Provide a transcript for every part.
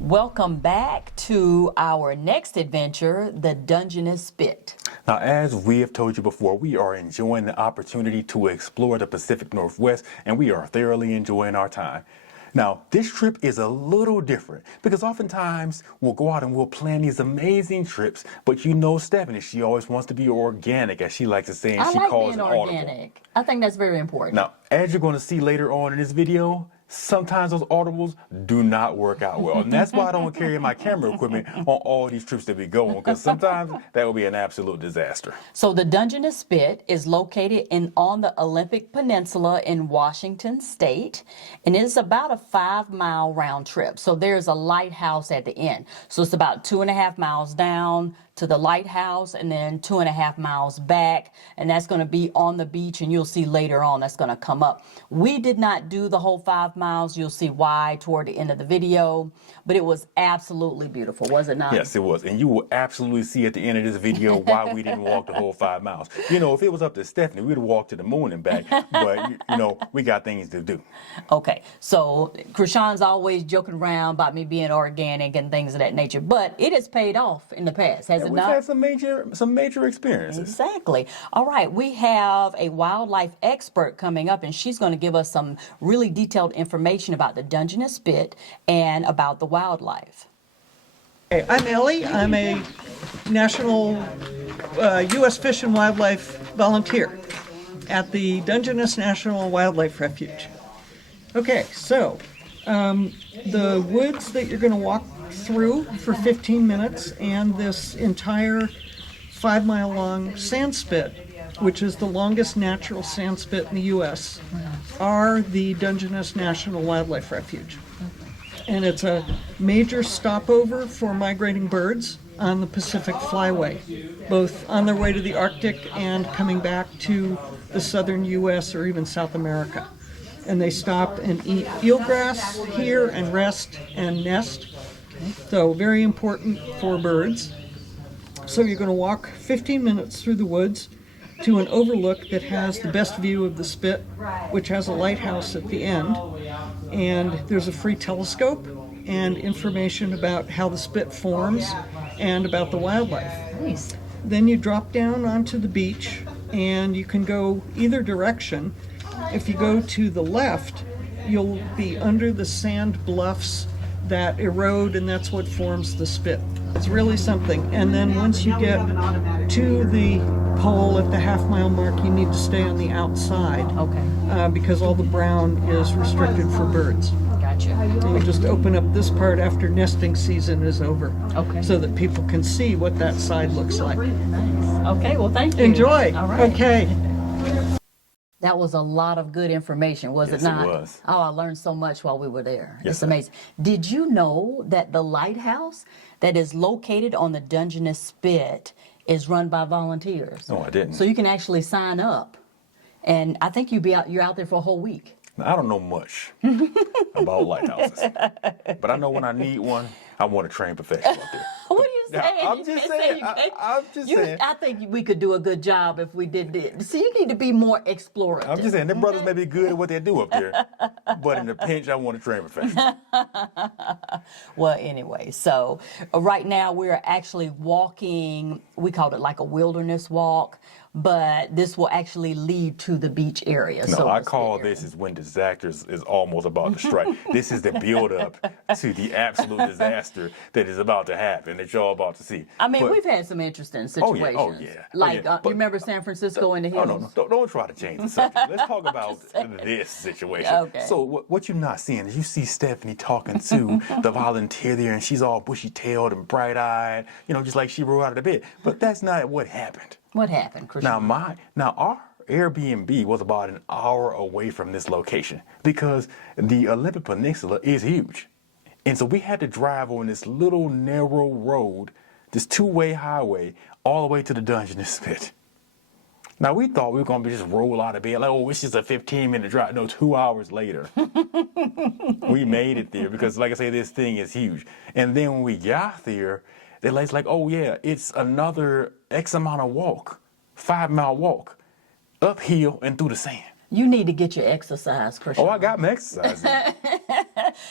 Welcome back to our next adventure, the Dungeness Spit. Now, as we have told you before, we are enjoying the opportunity to explore the Pacific Northwest, and we are thoroughly enjoying our time. Now, this trip is a little different because oftentimes we'll go out and we'll plan these amazing trips, but you know Stephanie, she always wants to be organic, as she likes to say, and she calls it organic. I think that's very important. Now, as you're going to see later on in this video, sometimes those audibles do not work out well. And that's why I don't carry my camera equipment on all these trips that we go on, because sometimes that will be an absolute disaster. So the Dungeness Spit is located on the Olympic Peninsula in Washington State, and it's about a 5-mile round trip. So there's a lighthouse at the end. So it's about 2.5 miles down to the lighthouse and then 2.5 miles back, and that's going to be on the beach, and you'll see later on that's going to come up. We did not do the whole 5 miles. You'll see why toward the end of the video, but it was absolutely beautiful, was it not? Yes, it was, and you will absolutely see at the end of this video why we didn't walk the whole 5 miles. You know, if it was up to Stephanie, we'd have walked to the moon and back, but you know, we got things to do. Okay, so Krishan's always joking around about me being organic and things of that nature, but it has paid off in the past, has it We've not? had some major experiences. Exactly. All right, we have a wildlife expert coming up, and she's going to give us some really detailed information about the Dungeness Spit and about the wildlife. Hey, I'm Ellie. I'm a national U.S. Fish and Wildlife volunteer at the Dungeness National Wildlife Refuge. Okay, so the woods that you're going to walk through for 15 minutes and this entire 5-mile long sand spit, which is the longest natural sand spit in the U.S., are the Dungeness National Wildlife Refuge. And it's a major stopover for migrating birds on the Pacific Flyway, both on their way to the Arctic and coming back to the southern U.S. or even South America. And they stop and eat eelgrass here and rest and nest. So very important for birds. So you're going to walk 15 minutes through the woods to an overlook that has the best view of the spit, which has a lighthouse at the end. And there's a free telescope and information about how the spit forms and about the wildlife. Nice. Then you drop down onto the beach and you can go either direction. If you go to the left, you'll be under the sand bluffs that erode, and that's what forms the spit. It's really something. And then once you get to the pole at the half-mile mark, you need to stay on the outside. Okay. Because all the brown is restricted for birds. Gotcha. And we'll just open up this part after nesting season is over. Okay. So that people can see what that side looks like. Nice. Okay, well, thank you. Enjoy. All right. Okay. That was a lot of good information, was Yes, it not? it was. Oh, I learned so much while we were there. Yes, It's amazing. Did you know that the lighthouse that is located on the Dungeness Spit is run by volunteers? No, I didn't. So you can actually sign up, and I think you're out there for a whole week. Now, I don't know much about lighthouses, but I know when I need one, I want a trained professional up there. What are you saying? I'm You just can't say saying. you can't- I'm just saying. I think we could do a good job if we did this. So you need to be more explorative. I'm just saying, them brothers may be good at what they do up there, but in the pinch, I want a trained professional. Well, anyway, so right now we're actually walking, we called it like a wilderness walk, but this will actually lead to the beach area. No, so I to call speak. this is when disaster is almost about to strike. This is the build-up to the absolute disaster that is about to happen, that y'all about to see. I mean, But- we've had some interesting Oh, situations. yeah. Oh, yeah. Like, But- you remember San Francisco in the hills? Oh, no. Don't try to change the subject. Let's talk about this situation. Okay. So what you're not seeing is you see Stephanie talking to the volunteer there, and she's all bushy-tailed and bright-eyed, you know, just like she rolled out of the bed. But that's not what happened. What happened, Christian? Now our Airbnb was about an hour away from this location because the Olympic Peninsula is huge. And so we had to drive on this little narrow road, this two-way highway, all the way to the Dungeness Spit. Now, we thought we were going to just roll out of bed, like, oh, it's just a 15-minute drive. No, 2 hours later, we made it there because, like I say, this thing is huge. And then when we got there, It's like, oh yeah, it's another X amount of walk, 5 mile walk, uphill and through the sand. You need to get your exercise, Christian. Oh, I got my exercise in.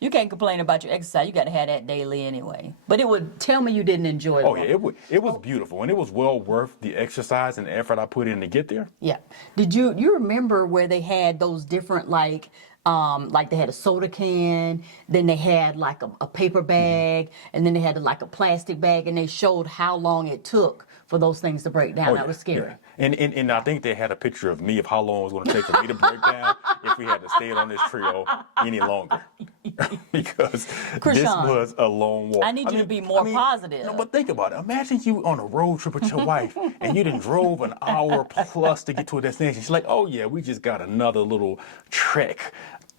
You can't complain about your exercise. You got to have that daily anyway. But it would tell me you didn't enjoy it. Oh yeah, it was beautiful, and it was well worth the exercise and the effort I put in to get there. Yeah. Did you remember where they had those different like they had a soda can, then they had like a paper bag, and then they had like a plastic bag, and they showed how long it took for those things to break down. That was scary. Yeah. And I think they had a picture of me of how long it was going to take for me to break down if we had to stay on this trail any longer. Because this was a long walk. I need you to be more positive. No, but think about it. Imagine you on a road trip with your wife and you done drove an hour plus to get to a destination. She's like, oh yeah, we just got another little trek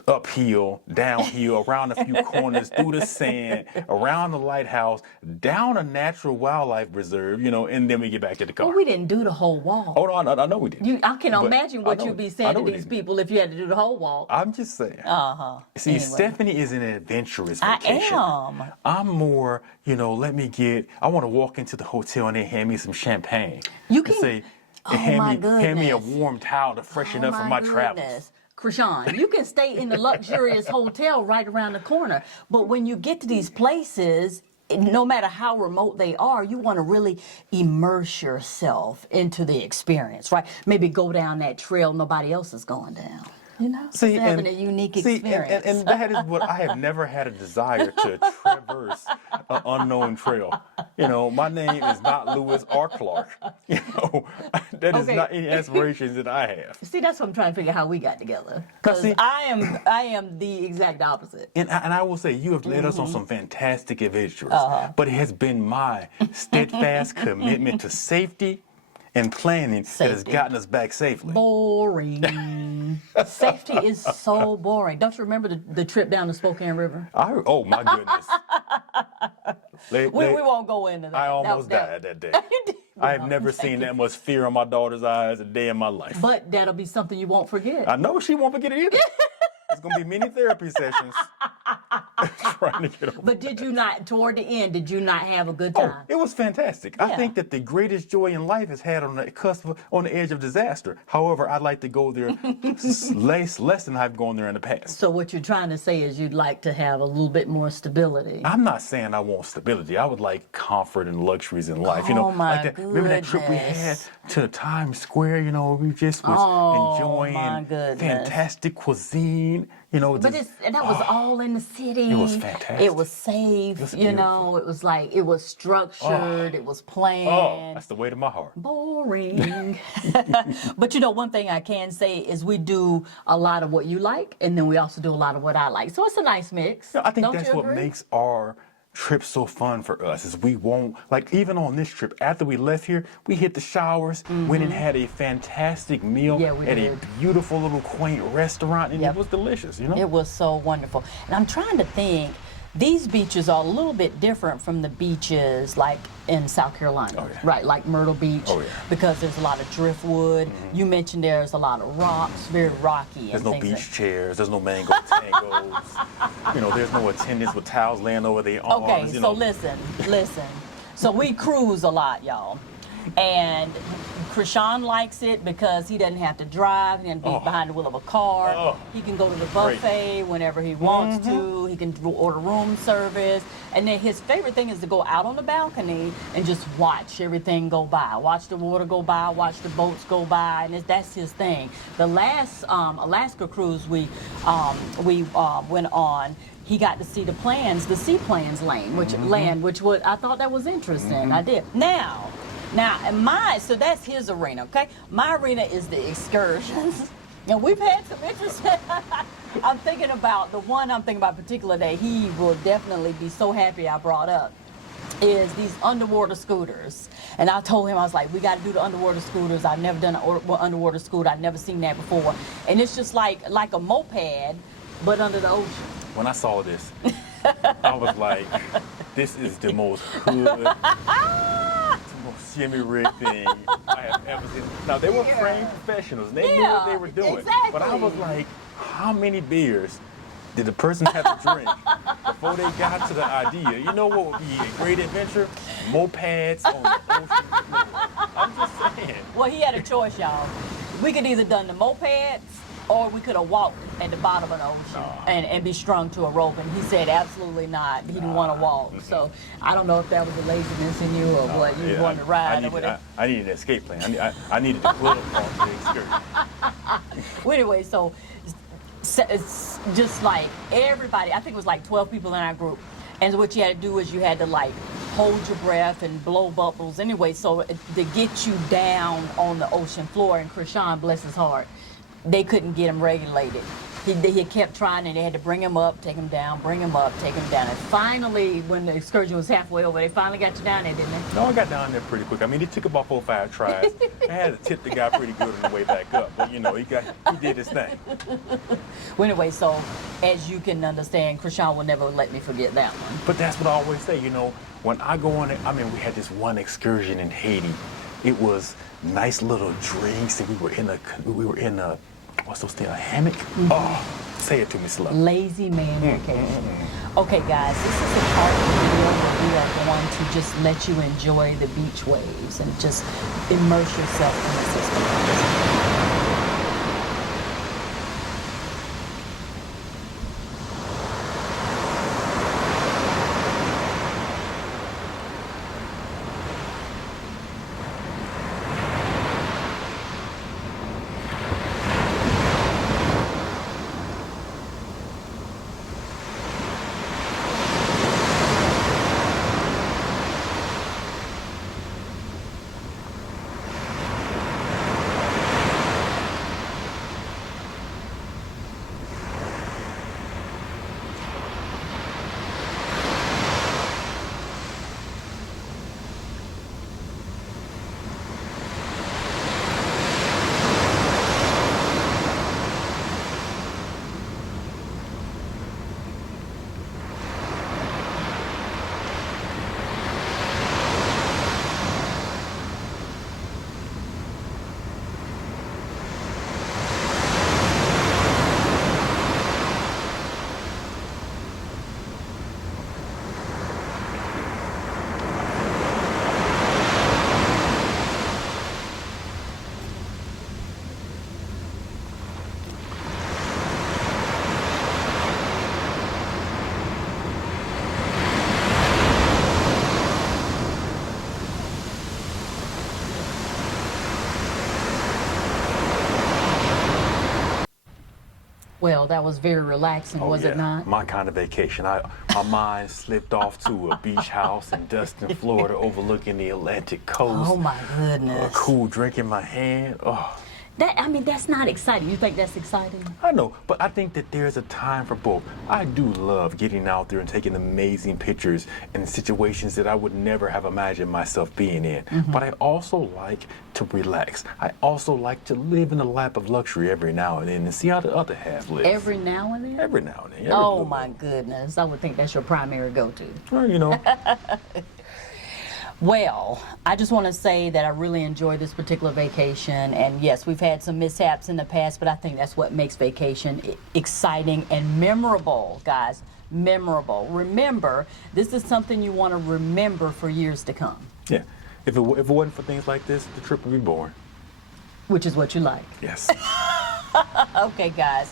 uphill, downhill, around a few corners, through the sand, around the lighthouse, down a natural wildlife reserve, and then we get back to the car. Well, we didn't do the whole walk. Oh, no, I know we did. I can imagine what you'd be saying to these people if you had to do the whole walk. I'm just saying. See, anyway. Stephanie is an adventurous vacation. I am. I'm more, I want to walk into the hotel and they hand me some champagne. You can say, hand me a warm towel to freshen up for my travels. Krishan, you can stay in the luxurious hotel right around the corner, but when you get to these places, no matter how remote they are, you want to really immerse yourself into the experience, right? Maybe go down that trail nobody else is going down. Having a unique experience. And that is what I have never had a desire to traverse an unknown trail. My name is not Lewis or Clark. That is not any aspirations that I have. See, that's what I'm trying to figure out how we got together. Because I am the exact opposite. And I will say, you have led us on some fantastic adventures, but it has been my steadfast commitment to safety and planning that has gotten us back safely. Boring. Safety is so boring. Don't you remember the trip down the Spokane River? Oh my goodness. We won't go into that. I almost died that day. I have never seen that much fear in my daughter's eyes a day in my life. But that'll be something you won't forget. I know she won't forget it either. There's going to be many therapy sessions trying to get over. But toward the end, did you not have a good time? Oh, it was fantastic. Yeah. I think that the greatest joy in life is had on the cusp, on the edge of disaster. However, I'd like to go there less than I've gone there in the past. So what you're trying to say is you'd like to have a little bit more stability. I'm not saying I want stability. I would like comfort and luxuries in life. Oh, my like that. Remember that trip we had to Times Square? We just was enjoying fantastic cuisine. But that was all in the city. It was fantastic. It was safe. It was like, it was structured. It was planned. Oh, that's the way to my heart. Boring. But one thing I can say is we do a lot of what you like, and then we also do a lot of what I like. So it's a nice mix. I think that's what makes our trip so fun for us is we won't, like even on this trip, after we left here, we hit the showers, went and had a fantastic meal at a beautiful little quaint restaurant, and it was delicious, It was so wonderful. And I'm trying to think, these beaches are a little bit different from the beaches like in South Carolina, right? Like Myrtle Beach, because there's a lot of driftwood. You mentioned there's a lot of rocks, very rocky. There's no beach chairs, there's no mango tangos. There's no attendants with towels laying over their arms. Okay, so listen. So we cruise a lot, y'all. And Krishan likes it because he doesn't have to drive. He doesn't be behind the wheel of a car. He can go to the buffet whenever he wants to. He can order room service. And then his favorite thing is to go out on the balcony and just watch everything go by. Watch the water go by, watch the boats go by, and that's his thing. The last Alaska cruise we went on, he got to see the seaplanes lane, which I thought that was interesting. I did. Now, so that's his arena, okay? My arena is the excursions. And we've had some interesting, I'm thinking about particular day, he will definitely be so happy I brought up, is these underwater scooters. And I told him, I was like, we got to do the underwater scooters. I've never done an underwater scooter. I've never seen that before. And it's just like a moped, but under the ocean. When I saw this, I was like, this is the most hood, shimmy rig thing I have ever seen. Now, they were trained professionals. They knew what they were doing. Exactly. But I was like, how many beers did the person have to drink before they got to the idea? You know what would be a great adventure? Mopeds on the ocean floor. I'm just saying. Well, he had a choice, y'all. We could either done the mopeds or we could have walked at the bottom of the ocean and be strung to a rope. And he said absolutely not. He didn't want to walk. So I don't know if that was the laziness in you or what. You wanted to ride or whatever. I needed an escape plan. I needed to glove on the excursion. Well, anyway, so it's just like everybody, I think it was like 12 people in our group. And what you had to do is you had to like hold your breath and blow bubbles. Anyway, so to get you down on the ocean floor, and Krishan, bless his heart, they couldn't get him regulated. He kept trying, and they had to bring him up, take him down, bring him up, take him down. And finally, when the excursion was halfway over, they finally got you down there, didn't they? No, I got down there pretty quick. I mean, it took about 4 or 5 tries. I had to tip the guy pretty good on the way back up, but you know, he did his thing. Well, anyway, so as you can understand, Krishan will never let me forget that one. But that's what I always say, you know, when I go on it, I mean, we had this one excursion in Haiti. It was nice little drinks, and we were in a what's those things, a hammock? Oh, say it to me slow. Lazy man vacation. Okay, guys, this is the part of the video where we are going to just let you enjoy the beach waves and just immerse yourself in the system. Well, that was very relaxing, was it not? My kind of vacation. My mind slipped off to a beach house in Destin, Florida, overlooking the Atlantic coast. Oh my goodness. A cool drink in my hand. Oh. That's not exciting. You think that's exciting? I know, but I think that there's a time for both. I do love getting out there and taking amazing pictures in situations that I would never have imagined myself being in. But I also like to relax. I also like to live in the lap of luxury every now and then and see how the other half lives. Every now and then? Every now and then. Oh my goodness. I would think that's your primary go-to. Well, you know. Well, I just want to say that I really enjoyed this particular vacation, and yes, we've had some mishaps in the past, but I think that's what makes vacation exciting and memorable, guys. Memorable. Remember, this is something you want to remember for years to come. Yeah. If it wasn't for things like this, the trip would be boring. Which is what you like. Yes. Okay, guys.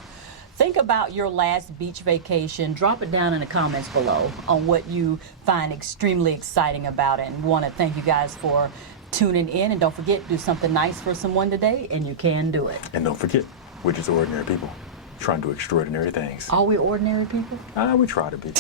Think about your last beach vacation. Drop it down in the comments below on what you find extremely exciting about it. And we want to thank you guys for tuning in. And don't forget, do something nice for someone today, and you can do it. And don't forget, we're just ordinary people trying to do extraordinary things. Are we ordinary people? We try to be.